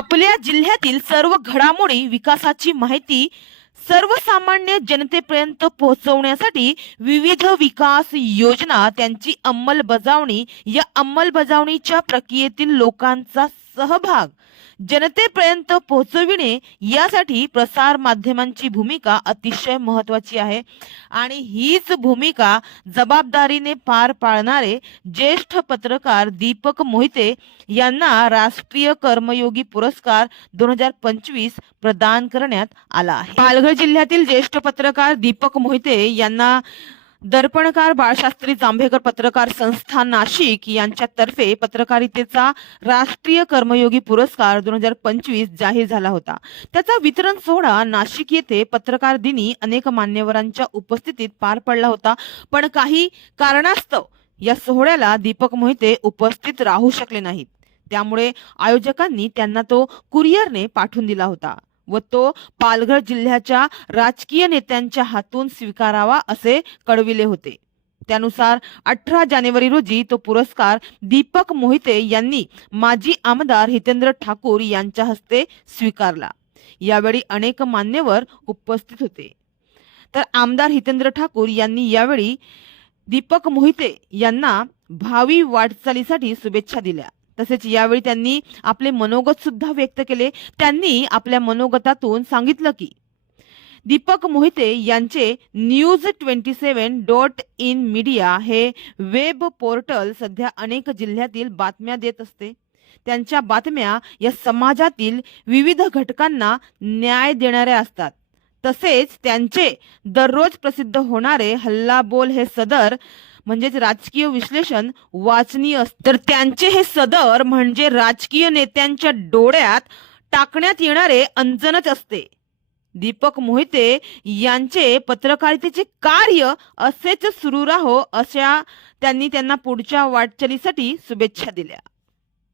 आपल्या जिल्ह्यातील सर्व घडामोडी विकासाची माहिती सर्वसामान्य जनतेपर्यंत पोहोचवण्यासाठी विविध विकास योजना त्यांची अंमलबजावणी या अंमलबजावणीच्या प्रक्रियेतील लोकांचा सहभाग. जनतेपर्यंत पोहोचविणे यासाठी प्रसार माध्यमांची भूमिका अतिशय महत्वाची आहे. आणि हीच भूमिका जबाबदारीने पार पाडणारे ज्येष्ठ पत्रकार दीपक मोहिते यांना राष्ट्रीय कर्मयोगी पुरस्कार दोन हजार पंचवीस प्रदान करण्यात आला आहे. पालघर जिल्ह्यातील ज्येष्ठ पत्रकार दीपक मोहिते यांना दर्पणकार बाळशास्त्री जांभेकर पत्रकार संस्था नाशिक यांच्यातर्फे पत्रकारितेचा राष्ट्रीय कर्मयोगी पुरस्कार दोन हजार पंचवीस जाहीर झाला होता. त्याचा वितरण सोहळा नाशिक येथे पत्रकार दिनी अनेक मान्यवरांच्या उपस्थितीत पार पडला होता. पण काही कारणास्तव या सोहळ्याला दीपक मोहिते उपस्थित राहू शकले नाहीत. त्यामुळे आयोजकांनी त्यांना तो कुरिअरने पाठवून दिला होता. व तो पालघर जिल्ह्याच्या राजकीय नेत्यांच्या हातून स्वीकारावा असे कळविले होते. त्यानुसार अठरा जानेवारी रोजी तो पुरस्कार दीपक मोहिते यांनी माजी आमदार हितेंद्र ठाकूर यांच्या हस्ते स्वीकारला. यावेळी अनेक मान्यवर उपस्थित होते. तर आमदार हितेंद्र ठाकूर यांनी यावेळी दीपक मोहिते यांना भावी वाटचालीसाठी शुभेच्छा दिल्या. तसेच यावेळी त्यांनी आपले मनोगत सुद्धा व्यक्त केले. त्यांनी आपल्या मनोगतातून सांगितलं की दीपक मोहिते यांचे news twenty seven dot in media हे वेब पोर्टल सध्या अनेक जिल्ह्यातील बातम्या देत असते. त्यांच्या बातम्या या समाजातील विविध घटकांना न्याय देणाऱ्या असतात. तसेच त्यांचे दररोज प्रसिद्ध होणारे हल्लाबोल हे सदर म्हणजेच राजकीय विश्लेषण वाचनीय असते तर त्यांचे हे सदर म्हणजे राजकीय नेत्यांच्या डोळ्यात टाकण्यात येणारे अंजनच असते. दीपक मोहिते यांचे पत्रकारितेचे कार्य असेच सुरू राहो अशा त्यांनी त्यांना पुढच्या वाटचालीसाठी शुभेच्छा दिल्या.